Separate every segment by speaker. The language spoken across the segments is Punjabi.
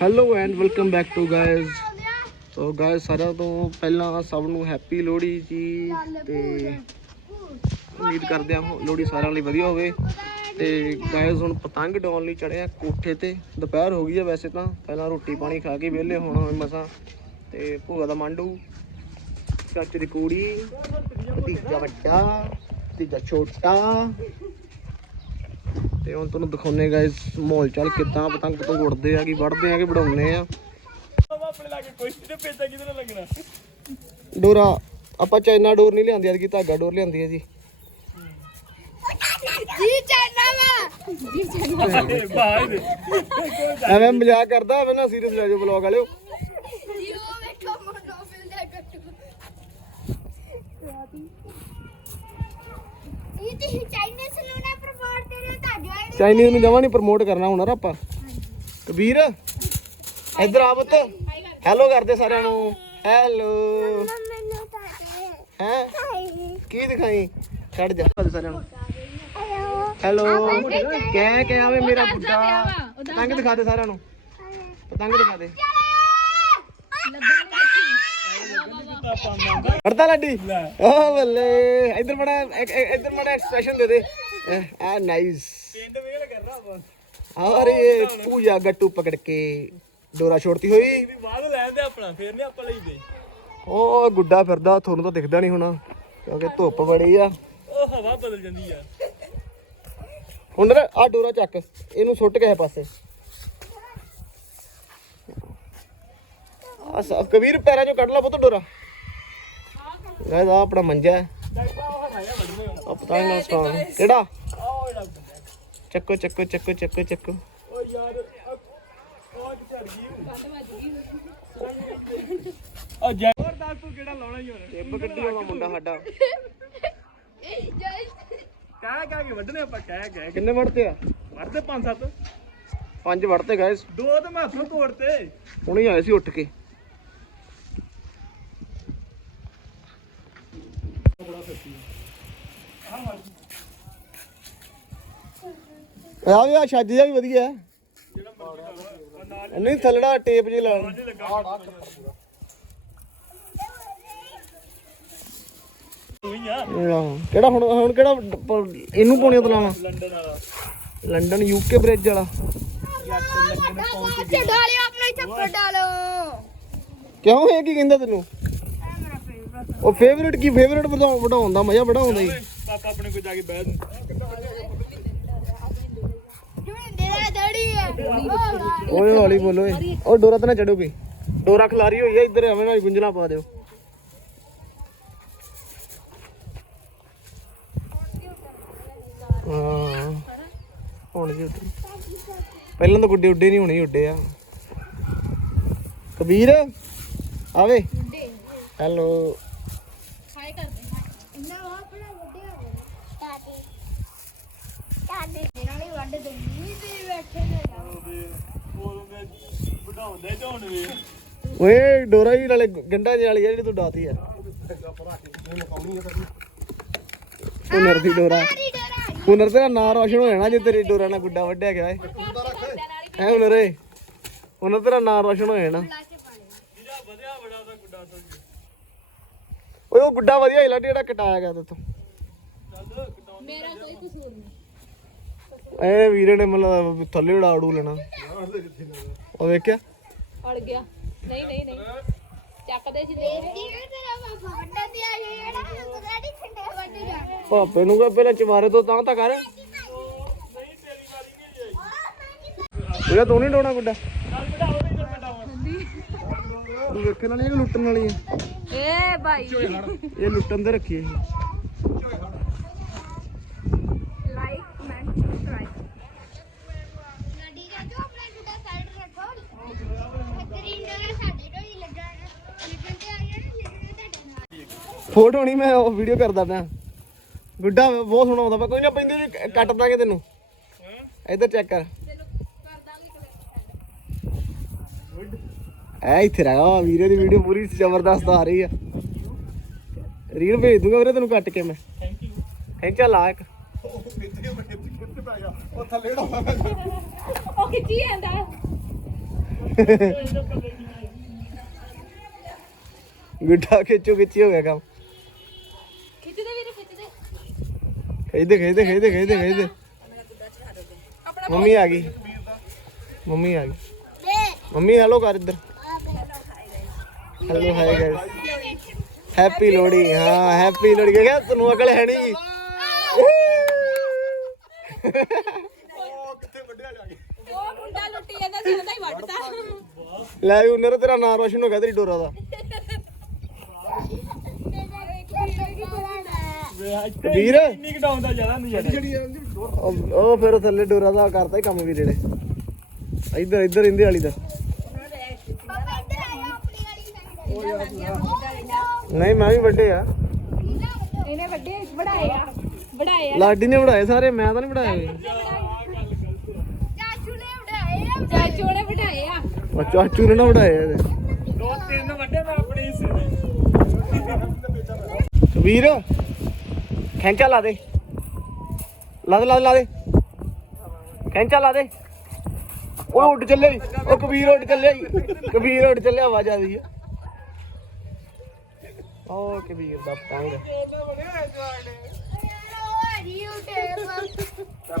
Speaker 1: Hello and welcome back to guys so guys ਸਾਰਿਆਂ ਤੋਂ ਪਹਿਲਾਂ ਸਭ ਨੂੰ ਹੈਪੀ ਲੋਹੜੀ ਜੀ ਤੇ ਉਮੀਦ ਕਰਦੇ ਹਾਂ ਲੋਹੜੀ ਸਾਰਿਆਂ ਲਈ ਵਧੀਆ ਹੋਵੇ। ਤੇ ਗਾਇਜ਼ ਹੁਣ ਪਤੰਗ ਡਾਉਣ ਲਈ ਚੜ੍ਹੇ ਆ ਕੋਠੇ ਤੇ। ਦੁਪਹਿਰ ਹੋ ਗਈ ਆ ਵੈਸੇ ਤਾਂ। ਪਹਿਲਾਂ ਰੋਟੀ ਪਾਣੀ ਖਾ ਕੇ ਵਿਹਲੇ ਹੋਣਾ ਮਸਾਂ। ਤੇ ਭੂਆ ਦਾ ਮਾਂਡੂ, ਚਾਚੇ ਦੀ ਕੁੜੀ ਤੀਜਾ ਵੱਡਾ ਤੀਜਾ ਛੋਟਾ। ਤੇ ਹੁਣ ਤੁਹਾਨੂੰ ਦਿਖਾਉਨੇ ਗਾਇਸ ਮਾਹੌਲ ਚਾਲ ਕਿੱਦਾਂ ਪਤੰਗ ਪਤੰਗ ਉੜਦੇ ਆ ਕਿ ਵੜਦੇ ਆ ਕਿ ਵੜਾਉਨੇ ਆ।
Speaker 2: ਆਪਣੇ ਲਾਗੇ ਕੋਈ ਤੇ ਪੇਚਾ ਕਿਧਰ ਲੱਗਣਾ
Speaker 1: ਡੋਰਾ ਆਪਾਂ ਚਾਈਨਾ ਡੋਰ ਨਹੀਂ ਲਿਆਂਦੀ ਅੱਜ ਧਾਗਾ ਡੋਰ ਲਿਆਂਦੀ ਹੈ ਜੀ।
Speaker 3: ਜੀ ਚਾਈਨਾ ਵਾ।
Speaker 2: ਬਾਹਰ
Speaker 1: ਐਵੇਂ ਮਜ਼ਾਕ ਕਰਦਾ ਐਵੇਂ ਨਾ ਸੀਰੀਅਸ ਲੈ ਜਾਓ ਬਲੌਗ ਵਾਲਿਓ।
Speaker 3: ਜੀ ਉਹ ਵੇਖੋ ਮੋਨੋ ਫਿਲ ਦੇ ਗੱਟੂ। ਇਹ ਤੇ ਚਾਈਨਾ ਸਲੂਨਾ
Speaker 1: ਚਾਈਨੀਜ਼ ਨੂੰ ਜਮਾ ਨਹੀਂ ਪ੍ਰਮੋਟ ਕਰਨਾ ਹੁਣ ਨਾ ਆਪਾਂ। ਕਬੀਰ ਇੱਧਰ ਆ ਪੁੱਤ। ਹੈਲੋ ਕਰਦੇ ਸਾਰਿਆਂ ਨੂੰ। ਹੈਲੋ ਹੈ? ਕੀ ਦਿਖਾਈ? ਛੱਡ ਜਾ। ਕਰਦੇ ਸਾਰਿਆਂ ਨੂੰ।
Speaker 3: ਹੈਲੋ
Speaker 1: ਕਹਿ ਕੇ ਆਵੇ ਮੇਰਾ ਬੁੱਢਾ। ਪਤੰਗ ਦਿਖਾ ਦੇ ਸਾਰਿਆਂ ਨੂੰ। ਪਤੰਗ ਦਿਖਾ ਦੇ। ਵਰਤਾ ਲੱਡੀ? ਓ ਬੱਲੇ। ਇੱਧਰ ਬੜਾ ਇੱਧਰ ਬੜਾ ਐਕਸਪ੍ਰੈਸ਼ਨ ਦੇ ਦੇ। ਆ ਨਾਈਸ ਆਰੇ ਪੂਜਾ ਗੱਟੂ ਪਕੜ ਕੇ ਡੋਰਾ ਛੋੜਤੀ
Speaker 2: ਹੋਈ। ਬਾਅਦ ਲੈਣ ਆਪਣਾ ਫੇਰ ਨਹੀਂ ਆਪਾਂ ਲਈਦੇ।
Speaker 1: ਉਹ ਗੁੱਡਾ ਫਿਰਦਾ ਤੁਹਾਨੂੰ ਤਾਂ ਦਿਖਦਾ ਨਹੀਂ ਹੋਣਾ ਕਿਉਂਕਿ ਧੁੱਪ ਬੜੀ ਆ।
Speaker 2: ਉਹ ਹਵਾ ਬਦਲ ਜਾਂਦੀ ਆ।
Speaker 1: ਹੁਣ ਆ ਡੋਰਾ ਚੱਕ ਇਹਨੂੰ ਸੁੱਟ ਕੇ ਪਾਸੇ। ਆ ਸਭ ਕਬੀਰ ਪੈਰਾਂ ਚੋਂ ਕੱਢ ਲਾ ਪੁੱਤ ਡੋਰਾ। ਗਾਇਸ ਆ ਆਪਣਾ ਮੰਜਾ। ਹੈ ਪਤਾ ਨਹੀਂ ਸਟਾਂ ਕਿਹੜਾ? ਚੱਕੋ ਚੱਕੋ ਚੱਕੋ ਚੱਕੋ ਚੱਕੋ।
Speaker 2: ਉਹ ਯਾਰ ਉਹ ਚੜ ਗਈ ਉਹ ਜੈ ਹੋਰ ਦੱਸ ਤੂੰ ਕਿਹੜਾ ਲਾਉਣਾ ਹੀ ਹੋਰ
Speaker 1: ਟਿੱਬ ਕੱਢੀ ਹੋਣਾ ਮੁੰਡਾ ਸਾਡਾ।
Speaker 2: ਕਹਿ ਕਹਿ ਕੇ ਵੱਢਣੇ ਆਪਾਂ ਕਹਿ ਕਹਿ ਕੇ।
Speaker 1: ਕਿੰਨੇ ਵੜਤੇ ਆ?
Speaker 2: ਵੜਦੇ ਪੰਜ ਸੱਤ।
Speaker 1: ਪੰਜ ਵੜਤੇ ਗਾਇਸ
Speaker 2: ਦੋ ਤੇ ਮੈਂ ਹੱਥੋਂ ਤੋੜਤੇ।
Speaker 1: ਹੁਣੇ ਆਏ ਸੀ ਉੱਠ ਕੇ। ਆ ਵੀ ਆ, ਛੱਜ ਜਾ ਵੀ ਵਧੀਆ। ਹੈ। ਨਹੀਂ, ਥੱਲੜਾ ਟੇਪ ਜੇ ਲਾ ਆਹੋ। ਕਿਹੜਾ ਹੁਣ ਹੁਣ ਕਿਹੜਾ ਪ- ਇਹਨੂੰ ਪਾਉਣੇ ਤਲਾਵਾ?
Speaker 2: ਲੰਡਨ ਵਾਲਾ
Speaker 1: ਲੰਡਨ ਯੂਕੇ ਬ੍ਰਿਜ ਵਾਲਾ।
Speaker 3: ਤੇ ਡਾਲਿਓ ਆਪਣਾ ਥੱਪੜ ਡਾਲੋ
Speaker 1: ਕਿਉਂ ਇਹ ਕੀ ਕਹਿੰਦਾ ਤੈਨੂੰ? ਉਹ ਫੇਵਰਿਟ ਕੀ ਫੇਵਰਿਟ ਵਧਾਉਣ ਦਾ ਮਜ਼ਾ ਵਧਾਉਣ ਦਾ ਜੀ
Speaker 2: ਪਾਪਾ ਆਪਣੇ ਕੋਲ ਜਾ ਕੇ ਬਹਿ
Speaker 1: ਓਏ ਹੌਲੀ ਬੋਲੋ ਏ ਉਹ ਡੋਰਾ ਤੇ ਨਾ ਚੜੋ ਕੋਈ ਡੋਰਾ ਖਲਾਰੀ ਹੋਈ ਆ ਇੱਧਰ ਐਵੇਂ ਨਾ ਗੁੰਝਲਾ ਪਾ ਦਿਓ। ਹਾਂ। ਹੁਣ ਜੀ ਉੱਡੇ ਪਹਿਲਾਂ ਤਾਂ ਗੁੱਡੇ ਉੱਡੇ ਨਹੀਂ ਹੋਣੇ ਉੱਡੇ ਆ। ਕਬੀਰ ਆਵੇ। ਹੈਲੋ
Speaker 3: ਹਾਈ ਕਰਦੇ ਨਾ ਉਹ ਆਪਣਾ ਵੱਡਿਆ ਹੋ ਦਾਦੀ ਇਹਨਾਂ ਨੇ ਤੇ ਬੈਠੇ ਨੇ
Speaker 2: ਵੇ
Speaker 1: ਓਏ ਡੋਰਾ ਹੀ ਨਾਲੇ ਗੰਡਾ ਜਿਹੀ ਵਾਲੀ ਆ ਜਿਹੜੀ ਤੂੰ ਡਾਤੀ ਆ। ਹੁਨਰ ਦੀ ਡੋਰਾ। ਹੁਨਰ ਤੇਰਾ ਨਾਂ ਰੋਸ਼ਨ ਹੋ ਜਾਣਾ ਜੇ ਤੇਰੀ ਡੋਰਾ ਨਾਲ ਗੁੱਡਾ ਵੱਢਿਆ ਗਿਆ ਏ ਹੈ ਹੁਨਰ ਏ ਹੁਨਰ ਤੇਰਾ ਨਾਂ ਰੋਸ਼ਨ ਹੋ ਜਾਣਾ।
Speaker 2: ਤੋਂ
Speaker 1: ਓਏ ਉਹ ਗੁੱਡਾ ਵਧੀਆ ਹੀ ਲੱਡੀ ਜਿਹੜਾ ਕਟਾਇਆ ਗਿਆ ਤੇਤੋਂ
Speaker 3: ਮੇਰਾ ਕੋਈ ਕਸੂਰ ਨਹੀਂ।
Speaker 1: ਐ ਵੀਰੇ ਨੇ ਮਤਲਬ ਥੱਲੇ ਉਡਾ ਉਡੂ ਲੈਣਾ। ਉਹ ਵੇਖਿਆ?
Speaker 4: ਅੜ ਗਿਆ। ਨਹੀਂ ਨਹੀਂ ਨਹੀਂ। ਚੱਕਦੇ ਸੀ
Speaker 3: ਜਾ
Speaker 1: ਭਾਪੇ ਨੂੰ ਕਹ ਪਹਿਲਾਂ ਚਵਾਰੇ ਤੋਂ ਤਾਂ ਤਾਂ ਕਰ। ਉਹ ਤੂੰ ਨਹੀਂ ਡੋਣਾ ਗੁੱਡਾ? ਤੂੰ ਵੇਖਣ ਵਾਲੀ ਹੈ ਕਿ ਲੁੱਟਣ ਵਾਲੀ ਹੈ
Speaker 4: ਏ ਭਾਈ
Speaker 1: ਇਹ ਲੁੱਟਣ ਦੇ ਰੱਖੀ ਹੈ
Speaker 3: ਲਾਈਕ ਕਮੈਂਟ ਸਬਸਕ੍ਰਾਈਬ ਗੱਡੀ ਦਾ ਜੋ ਆਪਣਾ ਜੁਦਾ ਸਾਈਡ ਰੱਖੋ ਗ੍ਰੀਨ ਕਲਰ ਸਾਡੇ ਤੋਂ ਹੀ ਲੱਗਾ ਹੈ ਲਿਖਣ ਤੇ ਆ ਗਿਆ ਨਾ ਲਿਖਣ ਤੁਹਾਡੇ ਨਾਲ
Speaker 1: ਫੋਟੋ ਨਹੀਂ ਮੈਂ ਉਹ ਵੀਡੀਓ ਕਰਦਾ ਪਿਆ। ਗੁੱਡਾ ਬਹੁਤ ਸੋਹਣਾ ਆਉਂਦਾ ਪਿਆ। ਕੋਈ ਨਾ ਪੈਂਦੀ ਵੀ ਕੱਟ ਦਾਂਗੇ ਤੈਨੂੰ। ਇੱਧਰ ਚੈੱਕ ਕਰ। ਐ ਇੱਥੇ ਰਹਾ ਵੀਰੇ ਦੀ ਵੀਡੀਓ ਪੂਰੀ ਜ਼ਬਰਦਸਤ ਆ ਰਹੀ ਆ। ਰੀਲ ਭੇਜ ਦੂੰਗਾ ਵੀਰੇ ਤੈਨੂੰ ਕੱਟ ਕੇ ਮੈਂ।
Speaker 2: ਥੈਂਕ ਯੂ
Speaker 1: ਖਿੱਚਾ ਲਾ ਇੱਕ।
Speaker 4: ਉਹ ਖਿੱਚੀ ਜਾਂਦਾ।
Speaker 1: ਗੁੱਡਾ ਖਿੱਚੋ ਖਿੱਚੀ ਹੋ ਗਿਆ ਕੰਮ।
Speaker 4: ਖਿੱਚਦੇ ਖਿੱਚਦੇ
Speaker 1: ਖਿੱਚਦੇ ਖਿੱਚਦੇ ਖਿੱਚਦੇ ਮੰਮੀ ਆ ਗਈ। ਮੰਮੀ ਆ ਗਈ। ਮੰਮੀ ਹੈਲੋ ਕਰ ਇੱਧਰ। Hello hi guys happy Lohri. ਹਾਂ ਹੈਪੀ ਲੋਹੜੀ। ਕਿਹਾ ਤੈਨੂੰ ਅਕਲ ਹੈ ਨਹੀਂ ਲੈ ਉਹਨਾਂ ਤੇਰਾ ਨਾਮ ਰੋਸ਼ਨ ਹੋ ਗਿਆ ਤੇਰੀ ਡੋਰਾ ਦਾ। ਵੀਰ?
Speaker 2: ਇੰਨੀ ਘਟਾਉਣ ਦਾ ਜ਼ਿਆਦਾ ਨਹੀਂ ਯਾਰ
Speaker 1: ਉਹ ਉਹ ਫਿਰ ਥੱਲੇ ਡੋਰਾ ਦਾ ਕਰਤਾ ਹੀ ਕੰਮ ਵੀਰੇ ਨੇ ਇੱਧਰ ਇੱਧਰ ਇੰਦੇ ਵਾਲੀ ਦਾ।
Speaker 3: ਪਾਪਾ ਇੱਧਰ ਆਇਆ ਆਪਣੀ ਵਾਲੀ ਸਾਈਡ
Speaker 1: ਨਹੀਂ ਮੈਂ ਵੀ ਵੱਡੇ ਆ।
Speaker 4: ਇਹਨੇ ਵੱਡੇ ਵੜਾਏ ਆ। ਵੜਾਏ ਆ।
Speaker 1: ਲਾਡੀ ਨੇ ਬਣਾਏ ਸਾਰੇ ਮੈਂ ਤਾਂ ਨਹੀਂ ਬਣਾਏ
Speaker 3: ਚਾਚੂ ਨੇ ਉਡਾਏ ਆ
Speaker 4: ਚਾਚੂ ਨੇ ਵੜਾਏ ਆ।
Speaker 1: ਉਹ ਚਾਚੂ ਨੇ ਨਾ ਬਣਾਏ ਇਹਦੇ।
Speaker 2: ਦੋ ਤਿੰਨ ਵੱਡੇ ਮੈਂ ਆਪਣੇ ਹਿੱਸੇ ਦੇ
Speaker 1: ਵੀਰ? ਖੈਂਚਾ ਲਾ ਦੇ। ਲਾ ਦੇ ਲਾ ਦੇ ਲਾ ਦੇ। ਖੈਂਚਾ ਲਾ ਦੇ। ਉਹ ਉੱਡ ਚੱਲੇ। ਉਹ ਕਬੀਰ ਉੱਡ ਚੱਲਿਆ ਈ। ਕਬੀਰ ਉੱਡ ਚੱਲਿਆ ਆਵਾਜ਼ ਆ ਰਹੀ ਹੈ ਉਹ ਕਬੀਰ ਦਾ ਪਤੰਗ।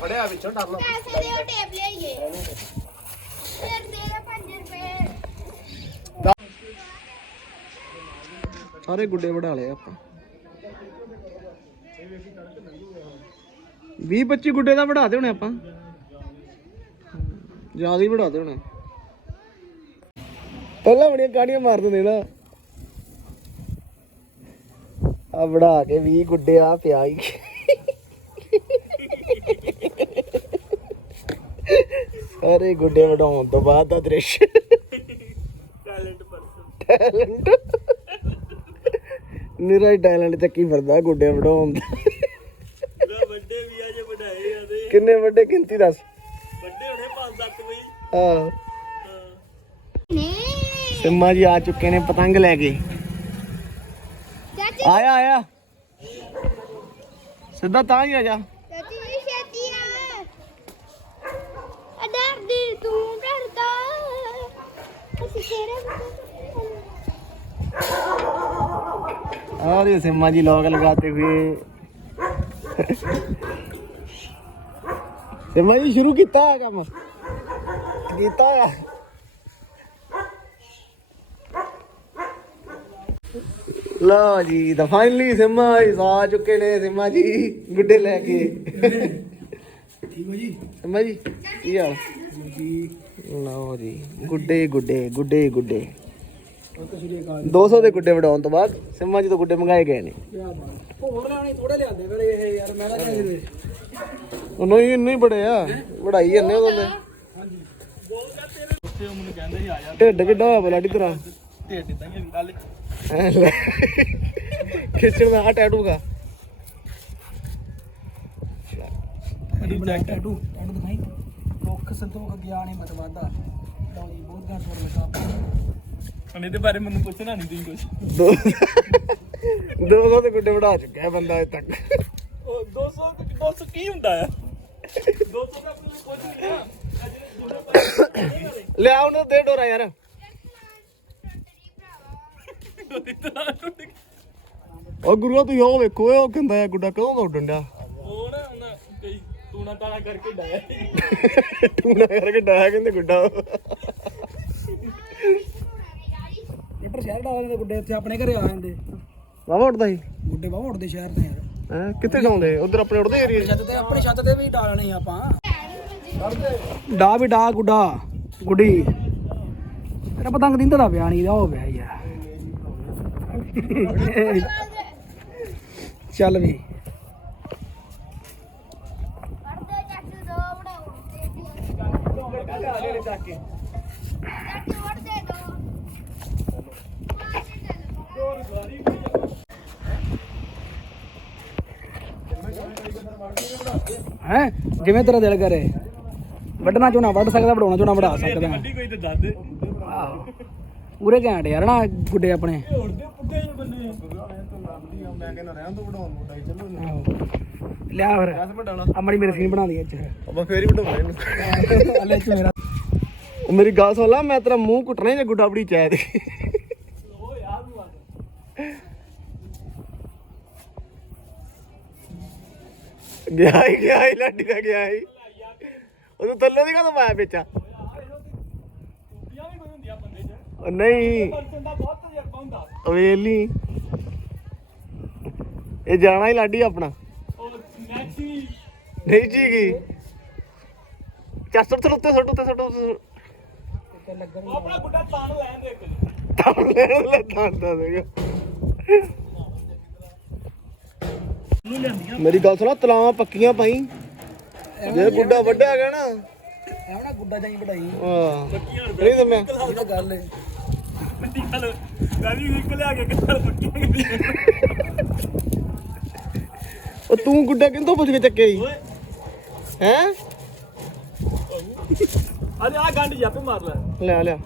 Speaker 1: ਬੜਿਆ ਵਿੱਚੋਂ ਡਰ ਲਾ।
Speaker 3: ਪੈਸੇ ਦੇ ਉਹ ਟੇਪ ਲਿਆਈਏ ਫਿਰ ਦੇ 5 ਰੁਪਏ
Speaker 1: ਸਾਰੇ ਗੁੱਡੇ ਵੜਾ ਲਏ ਆਪਾਂ। 20 25 ਗੁੱਡੇ ਦਾ ਵੜਾ ਦੇ ਹੋਣੇ ਆਪਾਂ। ਜ਼ਿਆਦਾ ਹੀ ਵੜਾ ਦੇ ਹੋਣੇ। ਪਹਿਲਾਂ ਬੜੀਆਂ ਕਾਣੀਆਂ ਮਾਰ ਦਿੰਦੇ ਨਾ। ਆ ਵੜਾ ਕੇ 20 ਗੁੱਡੇ ਆ ਪਿਆ ਹੀ। ਸਾਰੇ ਗੁੱਡੇ ਵਡਾਉਣ ਤੋਂ ਬਾਅਦ ਦਾ ਦ੍ਰਿਸ਼।
Speaker 2: ਟੈਲੈਂਟ ਪਰਸਨ
Speaker 1: ਟੈਲੈਂਟ ਨਿਰਾ ਟੈਲੈਂਟ ਚੱਕੀ ਫਿਰਦਾ ਗੁੱਡੇ ਵਡਾਉਣ ਦਾ
Speaker 2: ਉਹਦਾ ਵੱਡੇ ਵੀ ਆ ਜੇ ਵਧਾਏ ਆ ਦੇ
Speaker 1: ਕਿੰਨੇ ਵੱਡੇ ਗਿਣਤੀ ਦੱਸ?
Speaker 2: ਵੱਡੇ ਹੋਣੇ 5-7 ਬਈ।
Speaker 3: ਨੇ
Speaker 1: ਸਿੰਮਾ ਜੀ ਆ ਚੁੱਕੇ ਨੇ ਪਤੰਗ ਲੈ ਕੇ।
Speaker 3: ਚਾਚੀ
Speaker 1: ਆਇਆ ਆਇਆ। ਸਿੱਧਾ ਤਾਂ ਹੀ ਆ ਜਾ।
Speaker 3: ਚਾਚੀ ਜੀ ਛੇਤੀ ਆ। ਆ ਡਰਦੀ ਤੂੰ ਡਰਦਾ। ਅਸੀਂ ਤੇਰੇ
Speaker 1: ਆ ਰਹੀ ਸਿੰਮਾ ਜੀ ਲੋਕ ਲਗਾਤੇ हुए ਸਿੰਮਾ ਜੀ ਸ਼ੁਰੂ ਕੀਤਾ ਹੈ ਕੰਮ ਕੀਤਾ ਆ ਲਓ ਜੀ ਤਾਂ ਫਾਈਨਲੀ ਸਿੰਮਾ ਜੀ ਆ ਚੁੱਕੇ ਨੇ ਸਿੰਮਾ ਜੀ ਗੁੱਡੇ ਲੈ ਕੇ ਠੀਕ ਹੋ ਜੀ ਸਿੰਮਾ ਜੀ ਕੀ ਹਾਲ ਜੀ ਲਓ ਜੀ ਗੁੱਡੇ ਗੁੱਡੇ ਗੁੱਡੇ ਗੁੱਡੇ 200 ਦੇ ਗੁੱਡੇ ਵਡਾਉਣ ਤੋਂ ਬਾਅਦ ਸਿੰਮਾ ਜੀ ਤੋਂ ਗੁੱਡੇ ਮੰਗਾਏ ਗਏ ਨੇ।
Speaker 5: ਹੋਰ ਲੈਣੇ ਥੋੜੇ ਲਿਆਂਦੇ ਫਿਰ ਇਹ ਯਾਰ ਮੈਂ ਤਾਂ ਕਹਿੰਦੇ ਵੇ
Speaker 1: ਉਹ ਇੰਨੇ ਬੜੇ ਆ ਵੜਾਈ ਜੰਨੇ ਉਹਦੇ।
Speaker 2: ਉੱਥੇ
Speaker 1: ਢਿੱਡ ਕਿੱਡਾ ਹੋਇਆ ਬਲਾਡੀ ਤੇਰਾ?
Speaker 2: ਢੇਡ ਇਦਾਂ ਹੀ ਗੱਲ
Speaker 1: ਖਿੱਚਣ ਦਾ ਆ ਟੈਟੂ ਦਾ।
Speaker 5: ਅੜੀ ਬਣਾ ਟੈਟੂ ਟੈਟੂ ਦਿਖਾਈ ਦੁੱਖ ਸੰਤੋਖ ਗਿਆਨ ਹੀ ਮਤਵਾਦਾ ਲਓ ਜੀ ਬਹੁਤ ਘੱਟ ਹੋਰ ਲਗਾ
Speaker 2: ਹੁਣ ਇਹਦੇ ਬਾਰੇ ਮੈਨੂੰ ਪੁੱਛਣਾ ਨਹੀਂ ਤੁਸੀਂ ਕੁਝ
Speaker 1: ਦੋ 200 ਦੇ ਗੁੱਡੇ ਵੜਾ ਚੁੱਕਿਆ ਹੈ ਬੰਦਾ ਅਜੇ ਤੱਕ।
Speaker 2: ਉਹ 200 200 ਕੀ ਹੁੰਦਾ ਆ? 200 ਦਾ ਮੈਨੂੰ ਕੁਝ ਨਹੀਂ ਆ
Speaker 1: ਲਿਆ ਉਹਨੂੰ ਦੇ ਡੋਰਾ ਯਾਰ। ਉਹ ਗੁਰੂਆ ਤੂੰ ਉਹ ਵੇਖੋ ਉਹ ਕਹਿੰਦਾ ਹੈ ਗੁੱਡਾ ਕਦੋਂ ਦਾ ਉੱਡਣ ਡਿਆ?
Speaker 2: ਉਹ ਨਾ ਉਹਨਾਂ ਕਈ ਤੂਣਾ ਤਾਣਾ ਕਰਕੇ ਡਾਇਆ
Speaker 1: ਟੂਣਾ ਕਰਕੇ ਡਾਇਆ ਕਹਿੰਦੇ ਗੁੱਡਾ।
Speaker 5: ਇਹ ਪਰ ਸ਼ਹਿਰ ਡਾਲ ਦੇ ਗੁੱਡੇ ਇੱਥੇ ਆਪਣੇ ਘਰੇ ਆ ਜਾਂਦੇ।
Speaker 1: ਵਾਵਾ ਉੱਡਦਾ ਸੀ?
Speaker 5: ਗੁੱਡੇ ਬਾਹਰ ਉੱਡਦੇ ਸ਼ਹਿਰ ਦੇ ਯਾਰ।
Speaker 1: ਹੈ ਕਿੱਥੇ ਜਾਉਂਦੇ? ਉਧਰ ਆਪਣੇ ਉੱਡਦੇ ਏਰੀਏ
Speaker 5: ਛੱਤ ਤੇ ਆਪਣੀ ਛੱਤ ਤੇ ਵੀ ਡਾਲਣੇ ਆਪਾਂ। ਡਾ ਵੀ ਡਾ ਗੁੱਡਾ ਗੁੱਡੀ। ਤੇਰਾ ਪਤੰਗ ਦਿੰਦਾ ਦਾ ਪਿਆ ਨਹੀਂ ਦਾ ਹੋ ਪਿਆ ਯਾਰ। ਚੱਲ ਵੀ
Speaker 3: ਕਰਦੇ ਚਾਚੂ ਦੋ ਵੜਾਉ ਚਾਚੂ ਵੜ ਦੇ ਦੋ
Speaker 5: ਹੈ? ਜਿਵੇਂ ਤੇਰਾ ਦਿਲ ਕਰੇ। ਵੱਢਣਾ ਚੋਣਾ ਵੱਢ ਸਕਦਾ ਵਡਾਉਣਾ ਚੋਣਾ ਵਡਾ ਸਕਦਾ।
Speaker 2: ਵੱਡੀ ਕੋਈ ਤੇ ਦੱਸ ਦੇ।
Speaker 5: ਆਹੋ। ਪੂਰੇ ਘੈਂਟ ਯਾਰ ਨਾ ਗੁੱਡੇ ਆਪਣੇ।
Speaker 1: ਮੈਂ ਕਹਿੰਦਾ ਰਹਿਣ ਤੋਂ ਵਡਾਉਣ ਚੱਲੋ
Speaker 5: ਲਿਆ ਫਿਰ। ਅਮੜੀ ਮੇਰੀ ਸੀਨ ਬਣਾ ਦੀ ਅੱਜ।
Speaker 1: ਆਪਾਂ ਫੇਰ ਹੀ ਵਡਾਉਣਾ ਇਹਨੂੰ।
Speaker 5: ਹਲੇ ਚ ਮੇਰਾ।
Speaker 1: ਉਹ ਮੇਰੀ ਗੱਲ ਸੁਣ ਲਾ ਮੈਂ ਤੇਰਾ ਮੂੰਹ ਕੁੱਟਣਾ ਜੇ ਗੁੱਡਾ ਬੜੀ ਚਾਹ ਦੇ ਗਿਆ ਹੀ ਗਿਆ ਹੀ ਲਾਡੀ ਦਾ ਗਿਆ ਹੀ। ਉਹ ਥੱਲੇ ਦੀ ਕਦੋਂ ਪਾਇਆ ਵਿੱਚ
Speaker 2: ਕੁੱਤੀਆਂ ਵੀ ਕੋਈ ਹੁੰਦੀਆਂ ਬੰਦੇ 'ਚ
Speaker 1: ਉਹ ਨਹੀਂ।
Speaker 2: ਬੰਦੇ ਦਾ ਬਹੁਤ ਤਜਰਬਾ ਹੁੰਦਾ
Speaker 1: ਵੇਲੀ ਇਹ ਜਾਣਾ ਹੀ ਲਾਡੀ ਆਪਣਾ। ਨਹੀਂ ਜੀ ਗਈ ਚੱਸਰ ਤੋਂ ਉੱਤੇ ਸੁੱਟ ਉੱਤੇ ਸੁੱਟ। ਉੱਤੇ
Speaker 2: ਆਪਣਾ ਗੁੱਡਾ ਤਾਣ ਲੈਣ ਦੇ ਇੱਕ
Speaker 1: ਲੈ ਲੈ ਤਾਂ ਦਾ।
Speaker 2: ਲਿਆਂਦੀਆਂ
Speaker 1: ਮੇਰੀ ਗੱਲ ਸੁਣਾ ਤਲਾਵਾਂ ਪੱਕੀਆਂ ਪਾਈ ਜੇ ਗੁੱਡਾ ਵੱਡਿਆ ਗਿਆ ਨਾ।
Speaker 5: ਐਵੇਂ ਨਾ ਗੁੱਡਾ ਜਾਈ ਵਢਾਈ
Speaker 1: ਆਹ ਨਹੀਂ ਤੇ ਮੈਂ
Speaker 5: ਗੱਲ ਹੈ
Speaker 2: ਮਿੱਟੀ ਕੱਲ ਗਾਵੀ ਵੀ ਲਿਆ ਕੇ ਪੱਕੀਆਂ ਗਈਆਂ
Speaker 1: ਉਹ ਤੂੰ ਗੁੱਡਾ ਕਿੰਦੋਂ ਪੁੱਛ ਕੇ ਚੱਕਿਆ
Speaker 2: ਓਏ।
Speaker 1: ਹੈ?
Speaker 2: ਅਰੇ ਆ ਗੰਢ ਜਾਪੇ ਮਾਰ ਲੈ।
Speaker 1: ਲਿਆ ਲਿਆ।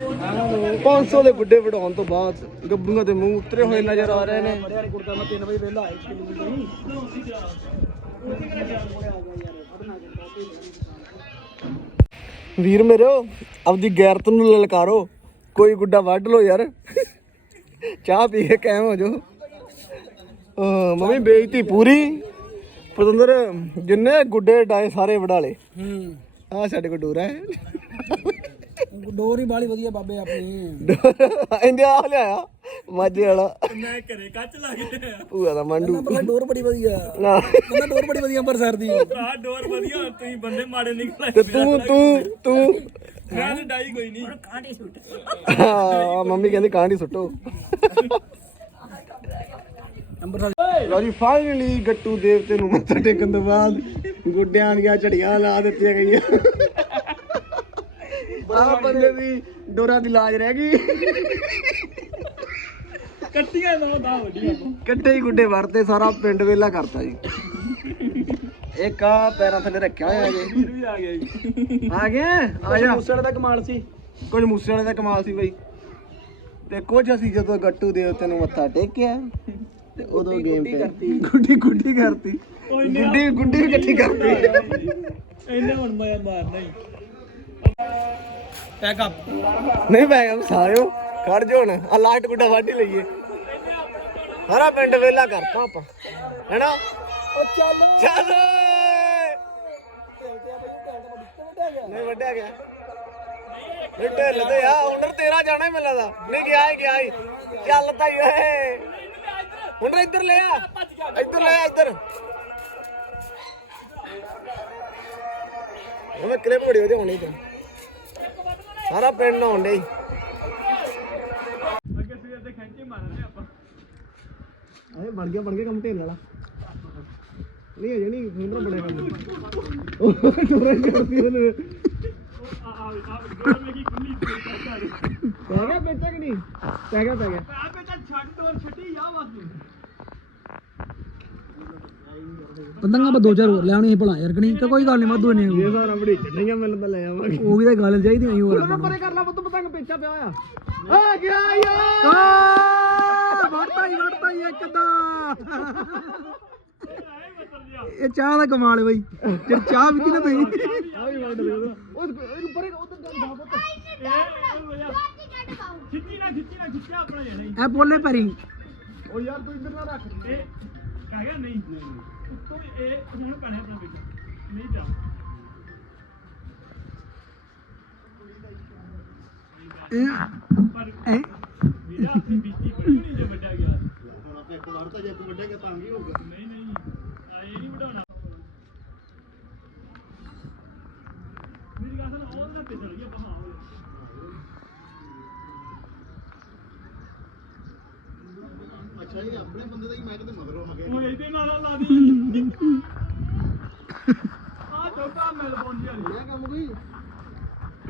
Speaker 1: 500 ਦੇ ਗੁੱਡੇ ਵਡਾਉਣ ਤੋਂ ਬਾਅਦ ਗੱਬੂਆਂ ਦੇ ਮੂੰਹ ਉਤਰੇ ਹੋਏ ਨਜ਼ਰ ਆ ਰਹੇ ਨੇ।
Speaker 5: ਬੜੇ ਵਾਲੀ ਕੁੜਤਾ ਮੈਂ 3 ਵਜੇ ਵੇਲਾ ਆਇਆ ਕਿਲੋ ਨਹੀਂ
Speaker 1: ਵੀਰ ਮੇਰੇ ਆਪਦੀ ਗੈਰਤ ਨੂੰ ਲਲਕਾਰੋ। ਕੋਈ ਗੁੱਡਾ ਵੱਢ ਲੋ ਯਾਰ। ਚਾਹ ਪੀ ਕੇ ਕਾਇਮ ਹੋ ਜਾਓ। ਮੰਮੀ ਬੇਇੱਜ਼ਤੀ ਪੂਰੀ। ਪਤੰਦਰ ਜਿੰਨੇ ਗੁੱਡੇ ਡਾਏ ਸਾਰੇ ਵਡਾ ਲੇ
Speaker 5: ਹੂੰ।
Speaker 1: ਆ ਸਾਡੇ ਕੋਲ ਡੋਰਾ ਹੈ।
Speaker 5: ਡੋਰ ਹੀ ਬਾਲੀ ਵਧੀਆ ਬਾਬੇ ਆਪਣੀ।
Speaker 1: ਇੰਦੇ ਆ ਲਿਆਇਆ ਮਾਝੇ ਵਾਲਾ।
Speaker 2: ਮੈਂ ਘਰੇ ਕੱਚ ਲਾ ਕੇ
Speaker 1: ਭੂਆ ਦਾ ਮੰਡੂ।
Speaker 5: ਨੰਬਰ ਡੋਰ ਬੜੀ ਵਧੀਆ।
Speaker 1: ਨਾ।
Speaker 5: ਕਹਿੰਦਾ ਡੋਰ ਬੜੀ ਵਧੀਆ ਅੰਬਰਸਰ ਦੀ।
Speaker 2: ਭਰਾ ਡੋਰ ਵਧੀਆ ਤੁਸੀਂ ਬੰਦੇ ਮਾੜੇ ਨਿਕਲ
Speaker 1: ਤੇ ਤੂੰ ਤੂੰ ਤੂੰ
Speaker 2: ਮੈਂ ਤਾਂ ਡਾਈ ਕੋਈ ਨਹੀਂ। ਕਾਂਡੀ ਸੁੱਟ
Speaker 1: ਹਾਂ ਮੰਮੀ ਕਹਿੰਦੀ ਕਾਂਡੀ ਸੁੱਟੋ। ਲੋ ਜੀ ਫਾਈਨਲੀ ਗੱਟੂ ਦੇਵਤੇ ਨੂੰ ਮੱਥਾ ਟੇਕਣ ਤੋਂ ਬਾਅਦ ਗੁੱਡਿਆਂ ਦੀਆਂ ਝੜੀਆਂ ਲਾ ਦਿੱਤੀਆਂ ਗਈਆਂ। ਆ ਬੰਦੇ ਦੀ ਡੋਰਾ ਦੀ ਲਾਜ ਰਹਿ ਗਈ।
Speaker 2: ਕੱਟੀਆਂ ਨਾ ਦਾ ਵੱਡੀਆਂ।
Speaker 1: ਕੱਟੇ ਹੀ ਗੁੱਡੇ ਵਰਤੇ ਸਾਰਾ ਪਿੰਡ ਵੇਲਾ ਕਰਤਾ ਜੀ। ਇੱਕ ਆ ਪੈਰਾਂ ਥੱਲੇ ਰੱਖਿਆ ਹੋਇਆ ਜੀ।
Speaker 2: ਵੀ ਆ ਗਿਆ ਜੀ।
Speaker 1: ਆ ਗਿਆ? ਆ ਜਾ।
Speaker 5: ਮੂਸੇੜ ਦਾ ਕਮਾਲ ਸੀ।
Speaker 1: ਕੁਝ ਮੂਸੇ ਵਾਲੇ ਦਾ ਕਮਾਲ ਸੀ ਬਈ। ਤੇ ਕੁਝ ਅਸੀਂ ਜਦੋਂ ਗੱਟੂ ਦੇਵਤੇ ਨੂੰ ਮੱਥਾ ਟੇਕਿਆ ਤੇ ਉਦੋਂ ਗੇਮ ਤੇ ਗੁੱਡੀ ਗੁੱਡੀ ਕਰਤੀ। ਗੁੱਡੀ ਗੁੱਡੀ ਇਕੱਠੀ ਕਰਤੀ।
Speaker 2: ਇਹਨੇ ਹੁਣ ਮੈਂ ਮਾਰਨਾ ਹੀ।
Speaker 5: ਪੈਕ ਅਪ
Speaker 1: ਨਹੀਂ ਮੈਂ ਸਾਰਿਓ। ਖੜ ਜੋ ਹੁਣ। ਆ ਲਾਸਟ ਗੁੱਡਾ ਵੱਢ ਲਈਏ। ਸਾਰਾ ਪਿੰਡ ਵੇਲਾ ਕਰਤਾ ਆਪਾਂ ਹੈਨਾ?
Speaker 5: ਉਹ ਚੱਲ।
Speaker 1: ਚੱਲ ਨਹੀਂ ਵੱਢਿਆ ਗਿਆ। ਨਹੀਂ ਢਿੱਲ ਤੇ ਆ। ਹੁਨਰ ਤੇਰਾ ਜਾਣਾ ਹੀ ਮਿਲਦਾ ਨਹੀਂ ਗਿਆ ਹੀ ਗਿਆ ਹੀ। ਚੱਲ ਤਾਈ ਓਏ। ਹੁਣ ਇੱਧਰ ਲੈ ਆ। ਇੱਧਰ ਲੈ ਆ ਇੱਧਰ। ਉਹ ਕਲਿੱਪ ਬੜੀ ਵਧੀਆ ਹੋਣੀ ਤੇ ਸਾਰਾ ਪਿੰਡ ਨਹਾਉਣ ਡਈ
Speaker 2: ਅੱਗੇ ਸਵੇਰ ਦੇ ਖੈਂਚੇ ਮਾਰਨੇ ਆਪਾਂ
Speaker 1: ਅਰੇ ਬਣ ਗਿਆ ਬਣ ਗਿਆ ਕੰਮ ਢੇਲ ਵਾਲਾ। ਨਹੀਂ ਅਜੇ ਨਹੀਂ ਸੁੰਦਰ ਬਣਿਆ ਕੰਮ ਉਹ ਟੋਰੇ ਕਰਦੀ ਉਹਨੇ
Speaker 2: ਆ ਆ ਆ ਡੋਰ ਮੇਰੀ ਖੁੱਲੀ ਤੇ ਕਰ
Speaker 1: ਪੈ ਗਿਆ ਬੇਟਾ ਕਿ ਨਹੀਂ? ਪੈ ਗਿਆ ਪੈ ਗਿਆ।
Speaker 2: ਆ ਬੇਟਾ ਛੱਡ ਡੋਰ ਛੱਡੀ ਆ ਬਸ
Speaker 5: ਪਤੰਗਾ ਮੈਂ ਦੋ ਚਾਰ ਹੋਰ ਲਿਆਉਣੀ ਸੀ ਭਲਾ ਯਾਰ ਕਣੀ ਤੇ ਕੋਈ ਗੱਲ ਨਹੀਂ ਮਧੂ ਨਹੀਂ
Speaker 1: ਇਹ ਸਾਰਾ ਬੜੀ ਚਟਣੀਆਂ ਮਿਲਦਾ ਲੈ ਆਵਾਂਗੇ।
Speaker 5: ਉਹ ਵੀ ਤਾਂ ਗੱਲ ਚਾਹੀਦੀ ਨਹੀਂ ਹੋਰ
Speaker 1: ਉਹਨੂੰ ਪਰੇ ਕਰ ਲਾ ਪੁੱਤ ਪਤੰਗ ਪੇਚਾ ਪਿਆ ਆ ਆ ਗਿਆ ਯਾਰ
Speaker 5: ਆ। ਵੜਤਾ ਹੀ ਵੜਤਾ ਹੀ ਇੱਕ ਦਾ ਇਹ ਚਾਹ ਦਾ ਕਮਾਲ ਹੈ ਬਈ। ਤੇ ਚਾਹ ਵੀ ਨਾ ਤੁਸੀਂ।
Speaker 1: ਆ ਵੀ ਵੰਡ ਦੇ ਉਹ ਇਹਨੂੰ ਪਰੇ ਉਧਰ ਜਾ ਜਾ ਪੁੱਤ।
Speaker 2: ਖਿੱਚੀ ਨਾ ਖਿੱਚੀ ਨਾ ਖਿੱਚਿਆ ਆਪਣਾ
Speaker 5: ਇਹ ਬੋਲੇ ਪਰੀ।
Speaker 1: ਉਹ ਯਾਰ ਤੂੰ ਇੱਧਰ ਨਾ ਰੱਖ।
Speaker 2: ਗਿਆ ਨਹੀਂ ਉੱਤੋਂ ਇਹ ਹੁਣ ਪੈਣਾ ਆਪਣਾ ਬੇਟਾ ਨਹੀਂ ਜਾ
Speaker 5: ਇਹ
Speaker 2: ਪਰ
Speaker 5: ਇਹ
Speaker 2: ਵੀਰਾ ਆਪਣੀ ਬੀਤੀ ਬੜੀ ਹੋਣੀ ਜੇ ਵੱਡਾ ਗਿਆ। ਹੁਣ ਇੱਕ ਵਾਰ ਤਾਂ ਜੇ ਤੂੰ ਵੱਡੇਗਾ ਤਾਂ ਵੀ ਹੋਊਗਾ। ਨਹੀਂ ਨਹੀਂ। ਆ ਇਹ ਨਹੀਂ ਵਡਾਉਣਾ ਮੇਰੀ ਗੱਲ ਸੁਣ ਨਾ ਤੇ ਚਲ ਗਿਆ ਬਹਾ ਅੱਛਾ ਇਹ ਆਪਣੇ ਬੰਦੇ ਦਾ ਹੀ ਮੈਂ ਕਿਤੇ ਮਗਰੋਂ ਆ ਗਿਆ ਉਹ ਇਹਦੇ ਨਾਲ ਲਾ ਦੀ। ਆ ਚੌਕਾ ਮਿਲ ਪਹੁੰਚ ਗਿਆ
Speaker 1: ਕੰਮ ਕੋਈ?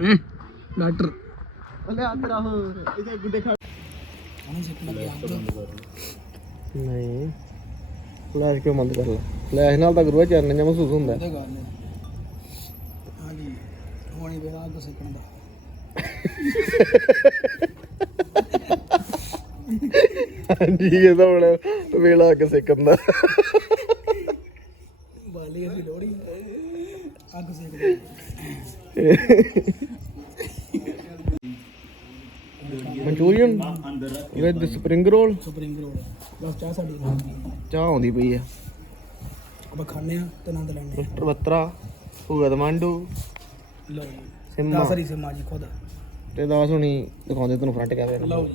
Speaker 5: ਇਹ ਡਾਕਟਰ।
Speaker 1: ਉਹ ਲੈ ਆ ਤੇਰਾ ਹੋਰ ਇਹਦੇ ਗੁੱਡੇ ਖਾ ਨਹੀਂ। ਫਲੈਸ਼ ਕਿਉਂ ਬੰਦ ਕਰ ਲਾ? ਫਲੈਸ਼ ਨਾਲ ਤਾਂ ਗੁਰੂਆ ਚਰਨ ਜਿਹਾ ਮਹਿਸੂਸ ਹੁੰਦਾ।
Speaker 5: ਹੈ ਹਾਂਜੀ। ਹੋਣੀ ਅੱਗ ਸੇਕਣ ਦਾ।
Speaker 1: ਹਾਂਜੀ ਇਹ ਤਾਂ ਹੁਣ ਵੇਲਾ ਅੱਗ ਸੇਕਣ ਦਾ।
Speaker 5: ਬਾਲੀ ਅਸੀਂ ਲੋੜੀ ਅੱਗ ਸੇਕਦੇ
Speaker 1: Manchurian with spring
Speaker 5: spring roll ਚਾਹ
Speaker 1: ਆਉਂਦੀ ਪਈ ਆ।
Speaker 5: ਆਪਾਂ ਖਾਣੇ ਆ ਤੇ ਆਨੰਦ ਲੈਣੇ
Speaker 1: ਮਿਸਟਰ ਬੱਤਰਾ ਭੁਗਤ ਮੰਡੂ
Speaker 5: ਲਓ
Speaker 1: ਸਿਮਾ।
Speaker 5: ਦਸਰੀ ਸਿਮਾ ਜੀ ਖੁਦ।
Speaker 1: ਤੇ ਦਾਸ ਹੁਣੀ ਦਿਖਾਉਂਦੇ ਤੈਨੂੰ ਫਰੰਟ ਕੈਮਰੇ
Speaker 5: ਨਾਲ ਲਓ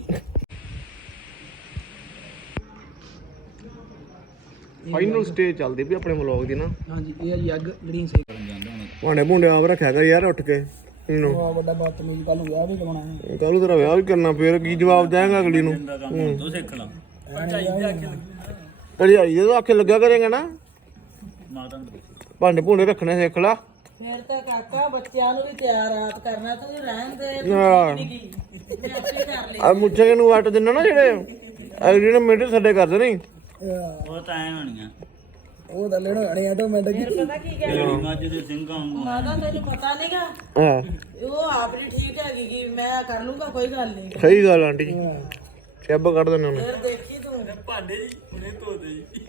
Speaker 1: ਫਾਈਨਲ ਸਟੇਜ ਚੱਲਦੀ ਵੀ ਆਪਣੇ ਵਲੌਗ ਦੀ ਨਾ।
Speaker 5: ਹਾਂਜੀ ਇਹ ਆ ਜੀ ਅੱਗ ਜਿਹੜੀ ਸਹੀ
Speaker 1: ਭਾਂਡੇ ਭੁੰਡੇ ਆਪ ਰੱਖਿਆ ਕਰ ਯਾਰ ਉੱਠ ਕੇ ਇਹਨੂੰ।
Speaker 5: ਉਹ ਵੱਡਾ ਬਦਤਮੀਜ਼ ਕੱਲ ਨੂੰ ਵਿਆਹ ਵੀ ਕਰਾਉਣਾ ਹੈ।
Speaker 1: ਕੱਲ ਨੂੰ ਤੇਰਾ ਵਿਆਹ ਵੀ ਕਰਨਾ ਫੇਰ ਕੀ ਜਵਾਬ ਦੇਵਾਂਗਾ ਅਗਲੀ ਨੂੰ?
Speaker 6: ਤੂੰ ਸਿੱਖ ਲਾ।
Speaker 1: ਭਰਜਾਈ ਜੇ ਆਖੇ ਲੱਗਿਆ ਕਰੇਗਾ ਨਾ।
Speaker 6: ਮਾਤਾ ਨੂੰ
Speaker 1: ਭਾਂਡੇ ਭੁੰਡੇ ਰੱਖਣੇ ਸਿੱਖ ਲਾ।
Speaker 7: ਫਿਰ ਤਾਂ ਕਾਕਾ ਬੱਚਿਆਂ ਨੂੰ ਵੀ ਤਿਆਰ ਆਪ ਕਰਨਾ ਤੂੰ ਰਹਿਣ ਦੇ
Speaker 1: ਹਾਂ।
Speaker 7: ਮੈਂ ਆਪੇ ਕਰ ਲਈ।
Speaker 1: ਆ ਮੁੱਛੇ ਨੂੰ ਵੱਟ ਦਿੰਨਾ ਨਾ ਜਿਹੜੇ। ਅਗਲੀ ਨੇ ਮਿੰਟ ਸਾਡੇ ਕਰ ਦੇਣੀ।
Speaker 6: ਉਹ ਤਾਂ ਐ ਹੋਣੀਆਂ।
Speaker 5: ਉਹ ਤਾਂ ਲੈਣੋ ਅਣੇ ਆਟੋਮੈਟਿਕ
Speaker 7: ਪਤਾ ਕੀ ਕਹਿ
Speaker 6: ਮੱਝ ਦੇ ਸਿੰਘਾਂ ਵਾਂਗੂ
Speaker 7: ਮਾਤਾ ਤੈਨੂੰ ਪਤਾ ਨਹੀਂਗਾ?
Speaker 1: ਹਾਂ।
Speaker 7: ਉਹ ਆਪ ਨਹੀਂ ਠੀਕ ਹੈਗੀ ਕਿ ਮੈਂ ਕਰ ਲੂੰਗਾ ਕੋਈ ਗੱਲ ਨਹੀਂ।
Speaker 1: ਸਹੀ ਗੱਲ ਆਂਟੀ। ਸ਼ੈਬ ਕੱਢ ਦਿੰਦੇ ਉਹਨੂੰ।
Speaker 7: ਫਿਰ ਦੇਖੀ ਤੂੰ।
Speaker 6: ਭਾਂਡੇ ਜੀ ਹੁਣੇ ਧੋ ਦੇ ਜੀ।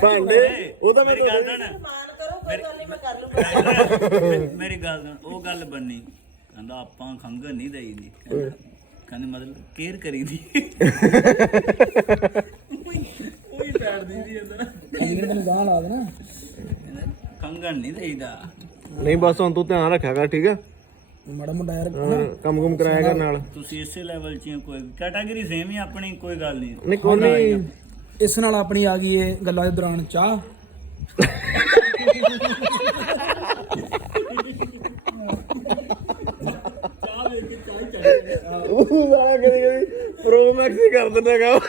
Speaker 1: ਭਾਂਡੇ ਉਹ ਤਾਂ
Speaker 6: ਮੇਰੀ ਗੱਲ ਸੁਣ।
Speaker 7: ਮਾਨ ਕਰੋ ਕੋਈ ਗੱਲ ਨਹੀਂ ਮੈਂ ਕਰ ਲੂੰਗਾ।
Speaker 6: ਮੇਰੀ ਗੱਲ ਸੁਣ ਉਹ ਗੱਲ ਬੰਨੀ। ਕਹਿੰਦਾ ਆਪਾਂ ਖੰਘ ਨਹੀਂ ਦੇਈਦੀ। ਕਹਿੰਦੇ ਮਤਲਬ ਕੇਅਰ ਕਰੀਦੀ ਉਹੀ ਬੈਠਦੀ ਸੀ ਅੰਦਰ
Speaker 5: ਜਿਹੜੇ ਤੈਨੂੰ ਗਾਂ ਲਾ ਦੇਣਾ।
Speaker 6: ਖੰਘਣ ਨਹੀਂ ਦੇਈਦਾ।
Speaker 1: ਨਹੀਂ ਬਸ ਹੁਣ ਤੂੰ ਧਿਆਨ ਰੱਖਿਆ ਕਰ ਠੀਕ ਆ?
Speaker 5: ਮਾੜਾ ਮੋਟਾ ਯਾਰ
Speaker 1: ਹਾਂ, ਕੰਮ ਕੁਮ ਕਰਾਇਆ ਕਰ ਨਾਲ।
Speaker 6: ਤੁਸੀਂ ਇਸੇ ਲੈਵਲ 'ਚ ਹੀ ਹੋ, ਕੋਈ ਕੈਟਾਗਰੀ ਸੇਮ ਹੀ ਆਪਣੀ ਕੋਈ ਗੱਲ ਨਹੀਂ।
Speaker 1: ਨਹੀਂ ਕੋਈ ਨਹੀਂ।
Speaker 5: ਇਸ ਨਾਲ ਆਪਣੀ ਆ ਗਈ ਇਹ ਗੱਲਾਂ ਦੇ ਦੌਰਾਨ ਚਾਹ।
Speaker 1: ਉਹ ਸਾਲਾ ਕਦੀ ਕਦੀ ਪ੍ਰੋ ਮੈਕਸ ਹੀ ਕਰ ਦਿੰਦਾ ਕੰਮ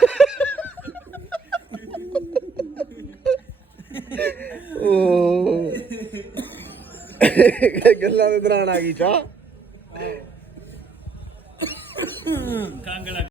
Speaker 1: ਉਹ। ਗੱਲਾਂ ਦੇ ਦੌਰਾਨ ਆ ਗਈ ਚਾਹ।
Speaker 6: ਕੰਗਲਾ।